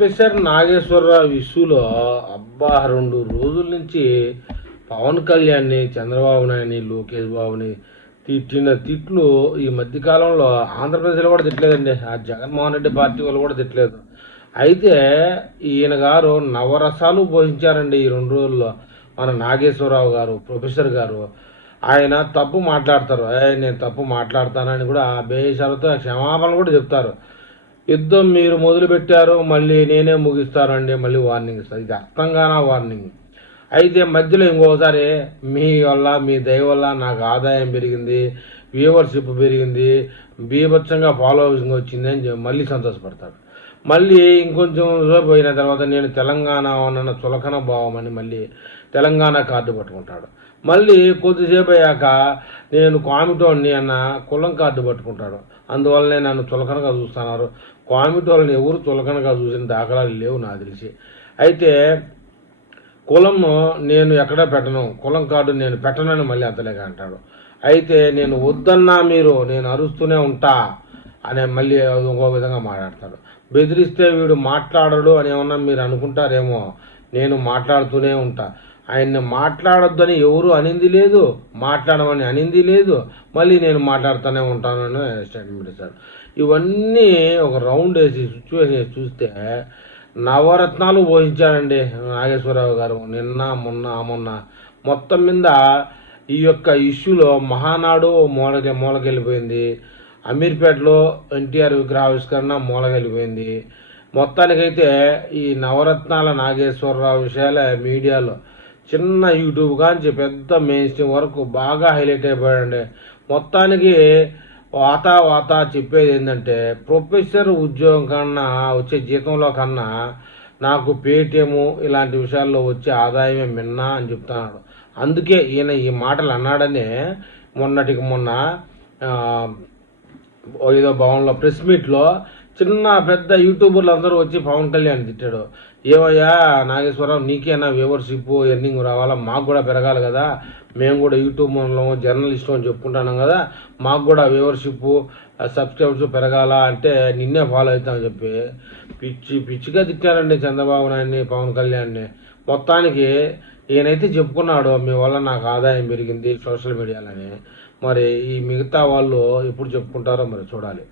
Professor Nageswararao ఇష్యూలో అబ్బా 2 రోజుల నుంచి పవన్ కళ్యాణ్ని, చంద్రబాబు నాయుడిని, లోకేష్ బాబుని తిట్టిన తిట్లు ఈ మధ్యకాలంలో ఆంధ్రప్రదేశ్లో కూడా తిట్టలేదండి. ఆ జగన్మోహన్ రెడ్డి పార్టీ వాళ్ళు కూడా తిట్టలేదు. అయితే ఈయన గారు నవరసాలు పోషించారండి ఈ 2 రోజుల్లో. మన నాగేశ్వరరావు గారు, ప్రొఫెసర్ గారు ఆయన తప్పు మాట్లాడతారు. నేను తప్పు మాట్లాడతానని కూడా బేషరతుగా క్షమాపణ కూడా చెప్తారు. యుద్ధం మీరు మొదలుపెట్టారు, మళ్ళీ నేనే ముగిస్తానండి, మళ్ళీ వార్నింగ్ ఇస్తారు. ఇది అర్థం కానా వార్నింగ్. అయితే మధ్యలో ఇంకోసారి మీ వల్ల, మీ దయ వల్ల నాకు ఆదాయం పెరిగింది, వ్యూవర్షిప్ పెరిగింది, బీభత్సంగా ఫాలోయింగ్ వచ్చింది అని మళ్ళీ సంతోషపడతాడు. మళ్ళీ ఇంకొంచెం సేపు అయిన తర్వాత నేను తెలంగాణ అన్న చులకన భావం అని మళ్ళీ తెలంగాణ కార్డు పట్టుకుంటాడు. మళ్ళీ కొద్దిసేపు అయ్యాక నేను కామిటోని అన్న కులం కార్డు పట్టుకుంటాడు. అందువల్లనే నన్ను చులకనగా చూస్తున్నారు. కామిటోళ్ళని ఎవరు చులకనగా చూసిన దాఖలాలు లేవు నాకు తెలిసి. అయితే కులము నేను ఎక్కడ పెట్టను, కులం కార్డు నేను పెట్టనని మళ్ళీ అంతలేక అంటాడు. అయితే నేను వద్దన్నా మీరు నేను అరుస్తూనే ఉంటా అనే మళ్ళీ ఇంకో విధంగా మాట్లాడతాడు. బెదిరిస్తే వీడు మాట్లాడడు అని ఏమన్నా మీరు అనుకుంటారేమో, నేను మాట్లాడుతూనే ఉంటా. ఆయన్ని మాట్లాడొద్దని ఎవరు అనింది లేదు, మాట్లాడమని అనింది లేదు, మళ్ళీ నేను మాట్లాడుతూనే ఉంటానని స్టేట్మెంట్ ఇస్తాడు. ఇవన్నీ ఒక రౌండ్ వేసి సిచ్యువేషన్ చూస్తే నవరత్నాలు పోషించాడండి నాగేశ్వరరావు గారు. నిన్న మొన్న మొత్తం మీద ఈ యొక్క ఇష్యూలో మహానాడు మూలకెళ్ళిపోయింది. అమీర్పేటలో ఎన్టీఆర్ విగ్రహావిష్కరణ మూలకెళ్ళిపోయింది. మొత్తానికైతే ఈ నవరత్నాల నాగేశ్వరరావు విషయాలే మీడియాలో చిన్న యూట్యూబ్ కాంచి పెద్ద మెయిన్ స్ట్రీమ్ వరకు బాగా హైలైట్ అయిపోయాడండి. మొత్తానికి వాత చెప్పేది ఏంటంటే, ప్రొఫెసర్ ఉద్యోగం కన్నా వచ్చే జీతంలో కన్నా నాకు పేటిఎం ఇలాంటి విషయాల్లో వచ్చే ఆదాయమే మిన్నా అని చెప్తున్నాడు. అందుకే ఈయన ఈ మాటలు అన్నాడనే మొన్నటికి మొన్న ఏదో భవన్లో ప్రెస్ మీట్లో చిన్న పెద్ద యూట్యూబర్లు అందరూ వచ్చి పవన్ కళ్యాణ్ తిట్టాడు. ఏమయ్యా నాగేశ్వరరావు, నీకేనా వ్యూవర్షిప్ ఎర్నింగ్ రావాలా, మాకు కూడా పెరగాలి కదా, మేము కూడా యూట్యూబ్ మనము జర్నలిస్టు అని చెప్పుకుంటున్నాం కదా, మాకు కూడా వ్యూవర్షిప్ సబ్స్క్రైబర్స్ పెరగాల అంటే నిన్నే ఫాలో అవుతామని చెప్పి పిచ్చిగా తిట్టారండి చంద్రబాబు నాయుడిని, పవన్ కళ్యాణ్ని. మొత్తానికి ఈయనైతే చెప్పుకున్నాడు మీ వల్ల నాకు ఆదాయం పెరిగింది సోషల్ మీడియాలని. మరి ఈ మిగతా వాళ్ళు ఎప్పుడు చెప్పుకుంటారో మరి చూడాలి.